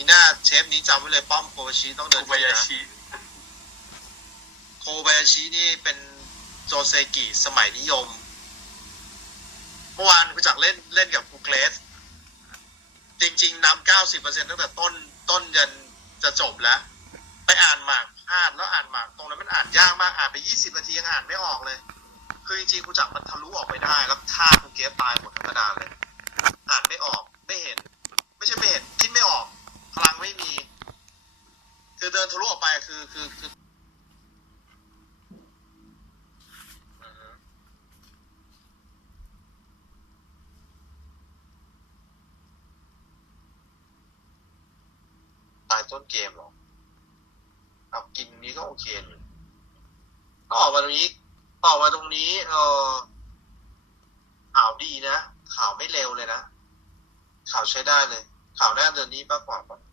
นี่หน้าเชฟนี้จำไว้เลยป้อมโคบาชิต้องเดินโคบายานะชิโคบายาชินี่เป็นโจเซกิสมัยนิยม เมื่อวานกูจักเล่นเล่นกับกูเกรส จริง ๆนำเก้าสิบเปอร์เซ็นตั้งแต่ต้นต้นยันจะจบแล้ว ไปอ่านหมากพลาดแล้วอ่านหมากตรงนั้นมันอ่านยากมากอ่านไปยี่สิบนาทียังอ่านไม่ออกเลย คือจริงๆกูจักมันทะลุออกไปได้ แล้วฆ่ากูเกรสตายหมดทั้งกระดานเลย อ่านไม่ออกไม่เห็น ไม่ใช่ไม่เห็นคิดไม่ออก พลังไม่มี คือเดินทะลุออกไปคือคือคือตายต้นเกมหรอเอากินนี้ก็โอเคนก็ออกมาตรงนี้ออกมาตรงนี้ เออข่าวดีนะ ข่าวไม่เร็วเลยนะ ข่าวใช้ได้เลย ข่าวหน้าเดือนนี้มากกว่าปะ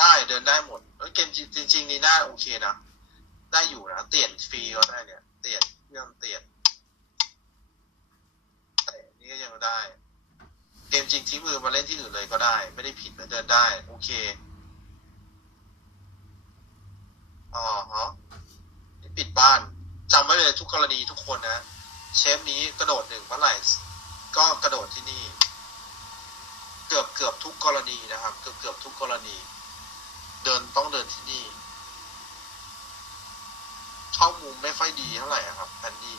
ได้เดินได้หมดเอ้ยเกมจริงจริงๆนี่น่าโอเคนะได้อยู่นะเตียนฟรีก็ได้เนี่ย เตียนเรื่องเตียนแต่นี่ก็ยังได้ เกมจริงทิ้งมือมาเล่นที่อื่นเลยก็ได้ ไม่ได้ผิดนเดินได้ โอเคอ๋อฮะปิดบ้านจำไว้เลยทุกกรณีทุกคนนะ เชฟนี้กระโดดหนึ่งเมื่อไหร่ก็กระโดดที่นี่ เกือบเกือบทุกกรณีนะครับ เกือบเกือบทุกกรณี เดินต้องเดินที่นี่ เข้ามุมไม่ค่อยดีเท่าไหร่อะครับแพนดี้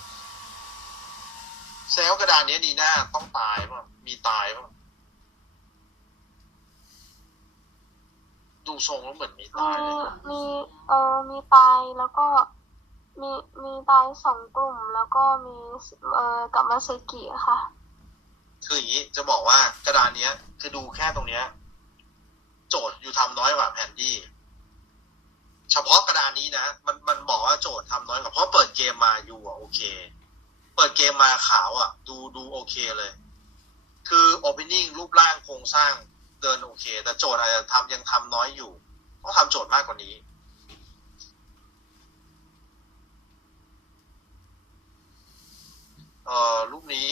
แซวากระดานนี้ดีหน้าต้องตายป่ะ มีตายป่ะ ดูทรงแล้วเหมือนมีมีตายเลยมีเออมีตายแล้วก็มีมีตายสองกลุ่มแล้วก็มีเออกับมาเซกิค่ะ คืออย่างนี้จะบอกว่ากระดานเนี้ย คือดูแค่ตรงเนี้ย โจทย์อยู่ทำน้อยกว่าแผนดี้เฉพาะกระดานนี้นะมันมันบอกว่าโจทย์ทำน้อยกว่าเพราะเปิดเกมมาอยู่อะโอเค เปิดเกมมาขาวอะ ดูดูโอเคเลย คือโอเพนนิ่งรูปร่างโครงสร้างเดินโอเค แต่โจทย์อาจจะทำยังทำน้อยอยู่ต้องทำโจทย์มากกว่านี้เอ่อรูปนี้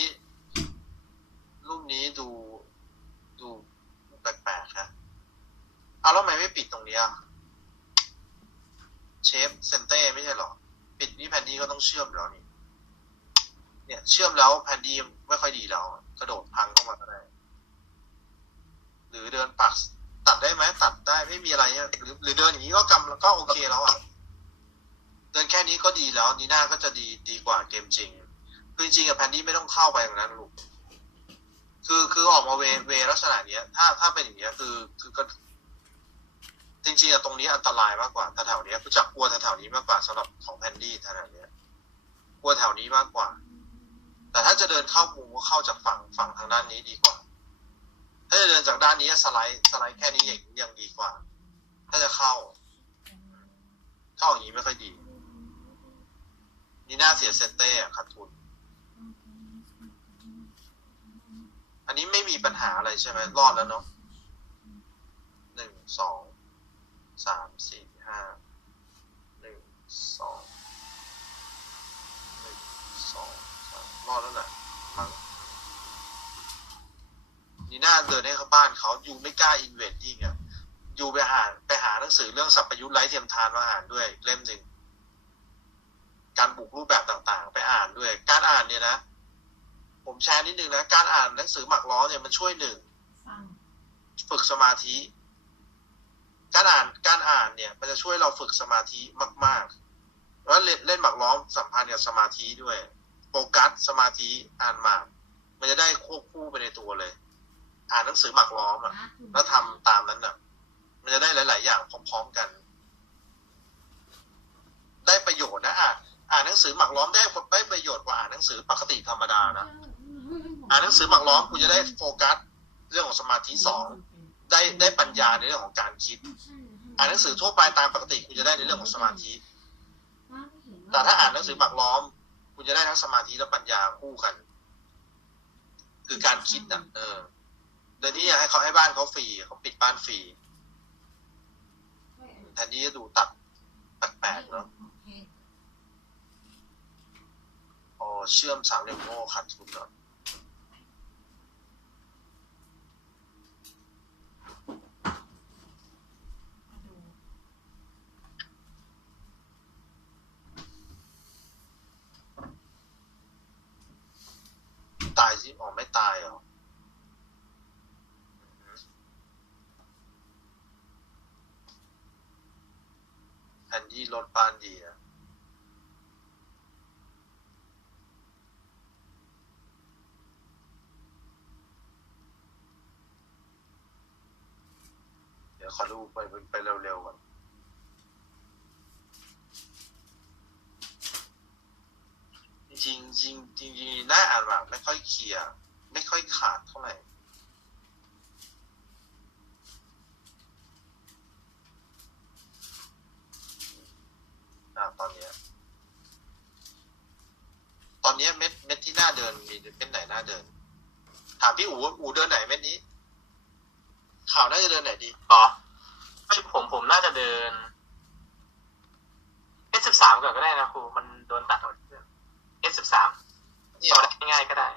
รูปนี้ดูแปลกๆนะเอาแล้วทำไม ไม่ปิดตรงเนี้ยเชฟเซนเต้ไม่ใช่หรอ ปิดนี่แพนดี้ก็ต้องเชื่อมแล้วนี่ เนี่ยเชื่อมแล้วแพนดี้ไม่ค่อยดีแล้ว กระโดดพังเข้ามาก็ได้ หรือเดินปักตัดได้ไหมตัดได้ไม่มีอะไรเนี่ยหรือหรือเดินอย่างนี้ก็กำก็โอเคแล้วอะ เดินแค่นี้ก็ดีแล้วนีน่าก็จะดีดีกว่าเกมจริง คือจริงกับแพนดี้ไม่ต้องเข้าไปอย่างนั้นลูกคือคือออกมาเวเวลักษณะเนี้ย ถ้าถ้าเป็นอย่างเนี้ยคือคือก็ จริงๆอะตรงนี้อันตรายมากกว่าแถวๆเนี้ยกูจักกลัวแถวๆนี้มากกว่าสำหรับของแพนดี้แถวๆนี้กลัวแถวนี้มากกว่า แต่ถ้าจะเดินเข้ามุมก็เข้าจากฝั่งฝั่งทางด้านนี้ดีกว่า ถ้าจะเดินจากด้านนี้สไลด์สไลด์แค่นี้อย่างยังดีกว่า ถ้าจะเข้าเข้าอย่างนี้ไม่ค่อยดี นี่น่าเสียเซนเต้อะขาดทุน อันนี้ไม่มีปัญหาอะไรใช่ไหมรอดแล้วเนาะหนึ่งสอง สามสี่ห้าหนึ่งสองหนึ่งสองสามรอดแล้วแหละมั้งนี่น่าเดินให้เข้าบ้านเขาอยู่ไม่กล้าอินเวสยิ่งอะอยู่ไปหาไปหาหนังสือเรื่องสัพพยุทธ์ไร้เทียมทานมาอ่านด้วยเล่มหนึ่งการบุกรูปแบบต่างๆ ไปอ่านด้วย การอ่านเนี่ยนะ ผมแชร์นิดนึงนะ การอ่านหนังสือหมักล้อเนี่ยมันช่วยหนึ่ง ฝึกสมาธิ การอ่านการอ่านเนี่ยมันจะช่วยเราฝึกสมาธิมาก ๆ แล้วเล่นเล่นหมักล้อมสัมพันธ์กับสมาธิด้วยโฟกัสสมาธิอ่านหมาก มันจะได้ควบคู่ไปในตัวเลย อ่านหนังสือหมักล้อมอะ แล้วทำตามนั้นอะ มันจะได้หลาย ๆ อย่างพร้อม ๆ กัน ได้ประโยชน์นะอ่านอ่านหนังสือหมักล้อมได้ได้ประโยชน์กว่าอ่านหนังสือปกติธรรมดานะอ่านหนังสือหมักล้อมคุณจะได้โฟกัส เรื่องของสมาธิสอง ได้ได้ปัญญาในเรื่องของการคิด อ่านหนังสือทั่วไปตามปกติคุณจะได้ในเรื่องของสมาธิ แต่ถ้าอ่านหนังสือหมักล้อม คุณจะได้ทั้งสมาธิและปัญญาคู่กัน คือการคิดอะ เออเดี๋ยวนี้อยากให้เขาให้บ้านเขาฟรีเขาปิดบ้านฟรีแทนที่จะดูตัดแปลกๆเนาะอ๋อเชื่อมสามเหลี่ยมโม่ขาดทุนเนาะ ที่ออกไม่ตายเหรออืมแผ่นที่ลดปานดีนะเดี๋ยวขอดูไปไปเร็วๆก่อน จริงๆจริงหน้าอ่านแบบไม่ค่อยเคลียร์ไม่ค่อยขาดเท่าไหร่อตอนเนี้ยตอนเนี้ยเม็ดเม็ดที่หน้าเดินมีเม็ดไหนหน้าเดิน ถามพี่อู๋อู๋เดินไหนเม็ดนี้ ข่าวน่าจะเดินไหนดีอ๋อไม่ผมผมน่าจะเดินเอสิบสามก่อนก็ได้นะครูมันโดนตัดออก เอสิบสามเนี่ยต่อได้ง่ายๆก็ได้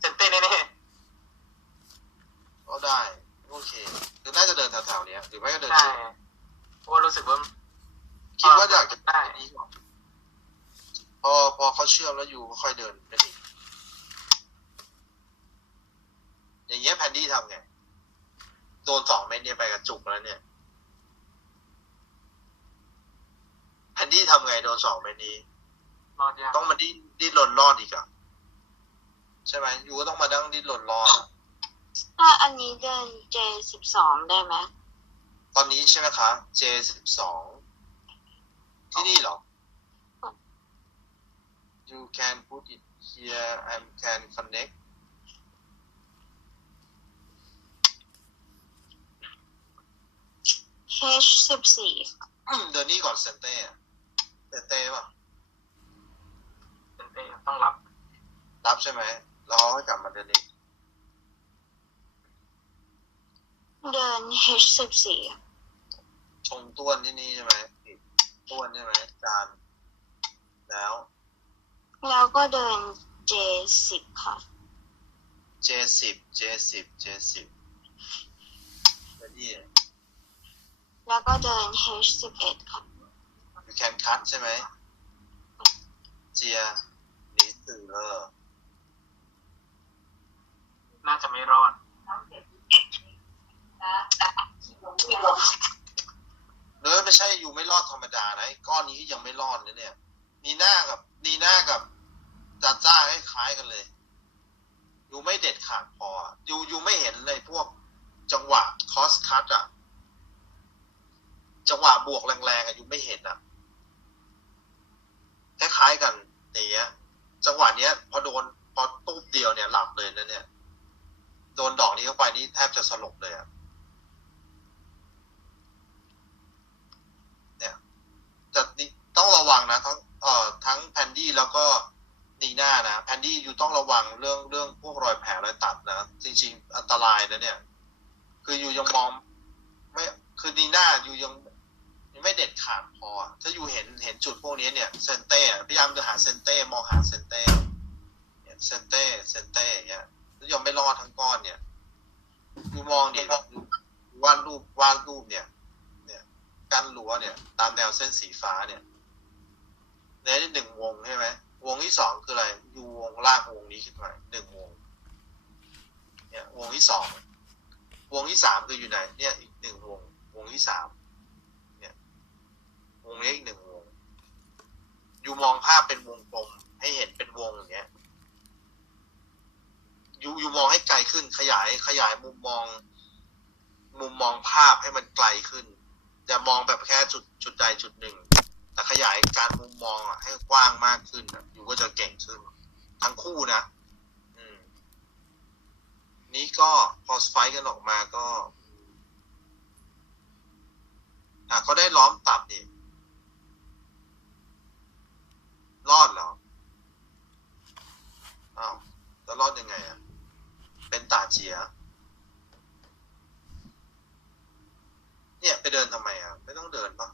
เซนเต้แน่ก็ได้ โอเคคือน่าจะเดินแถวๆเนี้ยหรือไม่ก็เดิๆนได้ที่เพราะว่ารู้สึกว่าคิดว่าอยากจะได้นี่ก่อนพอพอเขาเชื่อมแล้วอยู่ก็ค่อยเดินไปอีกอย่างเงี้ยแพนดี้ทำไงโดนสองเม็ดเนี่ยไปกระจุกแล้วเนี่ยแพนดี้ทำไงโดนสองเม็ดนี้ รอดยากต้องมาดิ้นดิ้นรนรอดอีกอะใช่ไหมยูก็ต้องมาดั้งดิ้นรนรอดอะถ้าอันนี้เดิน J สิบสองได้ไหมตอนนี้ใช่ไหมคะ J สิบสองที่นี่เหรอ you can put it here and can connect H สิบสี่เดินนี่ก่อนเซนเต้อะเซนเต้ป่ะ เซนเต้ต้องรับ รับใช่ไหมรอให้กลับมาเดินนี้เดิน H สิบสี่ชงต้วนที่นี่ใช่ไหมต้วนใช่ไหมจาน แล้ว แล้วก็เดิน J สิบค่ะ J สิบ J สิบ J สิบเดินนี่แล้วก็เดิน H สิบเอ็ดค่ะ you can cut ใช่ไหมเจียหนีสื่ อเลอน่าจะไม่รอด เนื้อไม่ใช่อยู่ไม่รอดธรรมดานะไอ้ก้อนนี้ยังไม่รอดนะเนี่ยนีหน้ากับนีหน้ากับจาจ้าคล้ายๆกันเลย อยู่ไม่เด็ดขาดพออะอยู่อยู่ไม่เห็นเลยพวกจังหวะคอสคัตอะจังหวะบวกแรงๆอะอยู่ไม่เห็นอะคล้ายๆกันอย่างเงี้ย จังหวะเนี้ย พอโดนพอตุ๊บเดียวเนี่ยหลับเลยนะเนี่ย โดนดอกนี้เข้าไปนี่แทบ จะสลบเลยอะเนี่ยแต่นี่ต้องระวังนะทั้งเอ่อทั้งแพนดี้แล้วก็นีน่านะแพนดี้อยู่ต้องระวังเรื่องเรื่องพวกรอยแผลรอยตัดนะจริงๆอันตรายนะเนี่ย คืออยู่ยังมองไม่คือนีน่าอยู่ยังไม่เด็ดขาดพอ ถ้าอยู่เห็นเห็นจุดพวกนี้เนี่ยเซนเต้พยายามจะหาเซนเต้มองหาเซนเต้เนี่ยเซนเต้เซนเต้เนี่ยแล้วยังไม่รอดทั้งก้อนเนี่ย ดูมองดิดูวาดรูปวาดรูปเนี่ย เนี่ยกั้นรั้วเนี่ย ตามแนวเส้นสีฟ้าเนี่ยในที่หนึ่งวงใช่ไหมวงที่สองคืออะไรอยู่วงลากวงนี้ขึ้นมาหนึ่งวง เนี่ยวงที่สองวงที่สามคืออยู่ไหน เนี่ย อีกหนึ่งวง วงที่สามเนี่ยวงนี้อีกหนึ่งวง อยู่มองภาพเป็นวงกลมให้เห็นเป็นวงอย่างเงี้ย ยู่อยู่มองให้ไกลขึ้นขยายขยายมุมมอง มุมมองภาพให้มันไกลขึ้นอย่ามองแบบแค่จุดจุดใดจุดหนึ่ง แต่ขยายการมุมมองอะให้กว้างมากขึ้นอะยู่ก็จะเก่งขึ้น ทั้งคู่นะอืม นี่ก็พอสไฟท์กันออกมาก็อะเขาได้ล้อมตับนี่รอดเหรออ้าวแล้วรอดยังไงอะ เป็นตาเจีย เนี่ยไปเดินทำไมอะ ไม่ต้องเดินปะ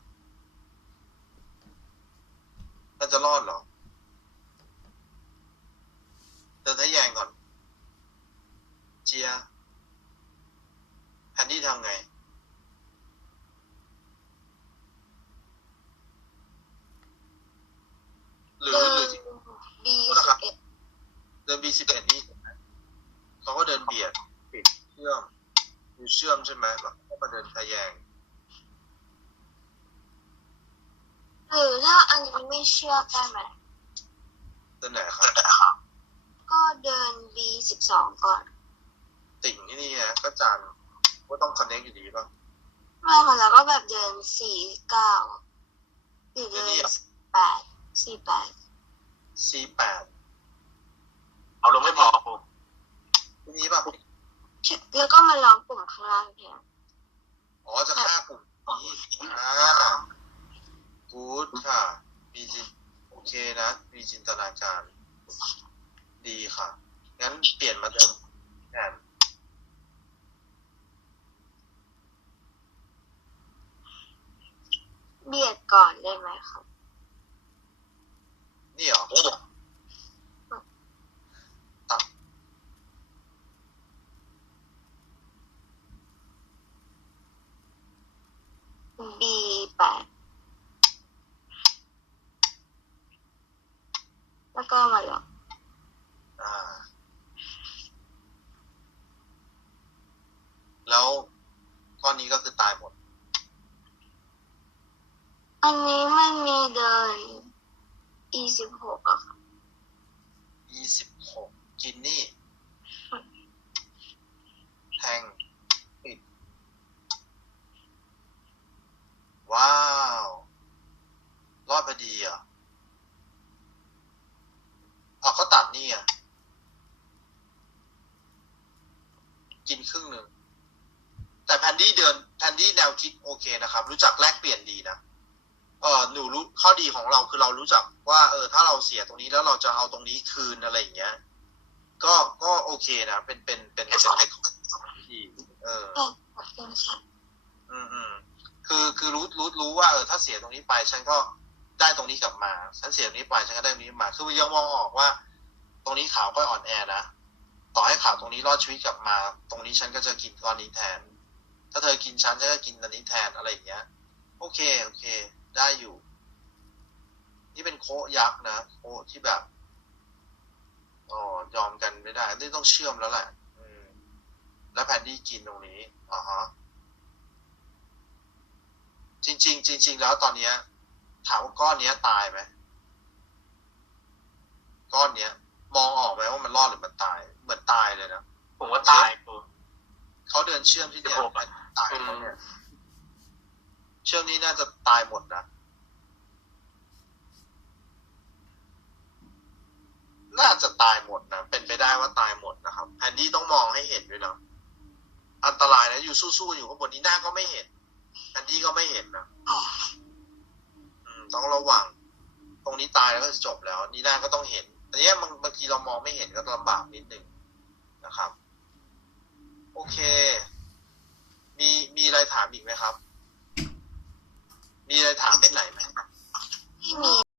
มันจะรอดเหรอ เดินทะแยงก่อน เจียแพนดี้ทำไง หรือ เดิ หรื น อ B โทษนะครับ สิบเอ็ด เดิน B สิบเอ็ดนี่ เชื่อมใช่ไหมแล้วก็มาเดินทะแยงหรือถ้าอันนี้ไม่เชื่อมได้ไหมเดินไหนครับก็เดิน B สิบสองก่อน ติ่งที่นี่นะก็จานก็ต้องคอนเนคอยู่ดีป่ะไม่ค่ะแล้วก็แบบเดินสี่เก้าหรือเดินแปดสี่แปด C แปดเอาลงไม่พอครูที่ นี้ป่ะแล้วก็มาลองปุ่มข้างล่างแทนอ๋อจะฆ่ากลุ่มนี้อ่ากูดค่ะ มีจินโอเคนะ มีจินตนาการ ดีค่ะ งั้นเปลี่ยนมาเดิมแทนเบียดก่อนได้ไหมครับ นี่เหรอตัด B แปดแล้วก็มาลอง อ่า แล้วก้อ นนี้ก็คือตายหมด อันนี้มันมีเดิน E สิบหกอะค่ะยี่สิบหกกินนี่ แทงปิด ว้าว รอดพอดีอะเอาเขาตัดนี่อะ กินครึ่งหนึ่ง แต่แพนดี้เดินแพนดี้แนวคิดโอเคนะครับ รู้จักแลกเปลี่ยนดีนะเออหนูรู้ข้อดีของเราคือเรารู้จักว่าเออถ้าเราเสียตรงนี้แล้วเราจะเอาตรงนี้คืนอะไรอย่างเงี้ย ก็ก็โอเคนะ เป็นเป็นเป็นเป็นเทคนิคที่เออขอบคุณค่ะอืมอืมคือคือรู้รู้รู้ว่าเออถ้าเสียตรงนี้ไป ฉันก็ได้ตรงนี้กลับมาฉันเสียตรงนี้ไปฉันก็ได้ตรงนี้มา คือยังมองออกว่า ตรงนี้ขาวก็อ่อนแอนะต่อให้ขาวตรงนี้รอดชีวิตกลับมา ตรงนี้ฉันก็จะกินก้อนนี้แทน ถ้าเธอกินฉันฉันก็กินอันนี้แทนอะไรอย่างเงี้ย โอเคโอเค ได้อยู่ นี่เป็นโคะยักษ์นะโคะที่แบบอ๋อยอมกันไม่ได้นี่ต้องเชื่อมแล้วแหละ อืม แล้วแพนดี้กินตรงนี้อ่าฮะจริง ๆ จริง ๆ แล้วตอนเนี้ยถามว่าก้อนเนี้ยตายไหมก้อนเนี้ย มองออกไหมว่ามันรอดหรือมันตาย เหมือนตายเลยนะผมว่าตายครูเขาเดินเชื่อมที่เนี่ยโอ้โหมัน ตายเขาเนี่ย เชื่อมนี้น่าจะตายหมดนะน่าจะตายหมดนะ เป็นไปได้ว่าตายหมดนะครับแอนดี้ต้องมองให้เห็นด้วยนะอันตรายนะอยู่สู้ๆอยู่ข้างบนนี้หน้าก็ไม่เห็นแอนดี้ก็ไม่เห็นนะอืมต้องระวัง ตรงนี้ตายแล้วก็จะจบแล้ว นี่หน้าก็ต้องเห็นแต่เนี้ยบางบางทีเรามองไม่เห็นก็ลำบากนิดนึงนะครับ โอเค มีมีอะไรถามอีกไหมครับ มีอะไรถามเป็นไหนไหม ไม่มี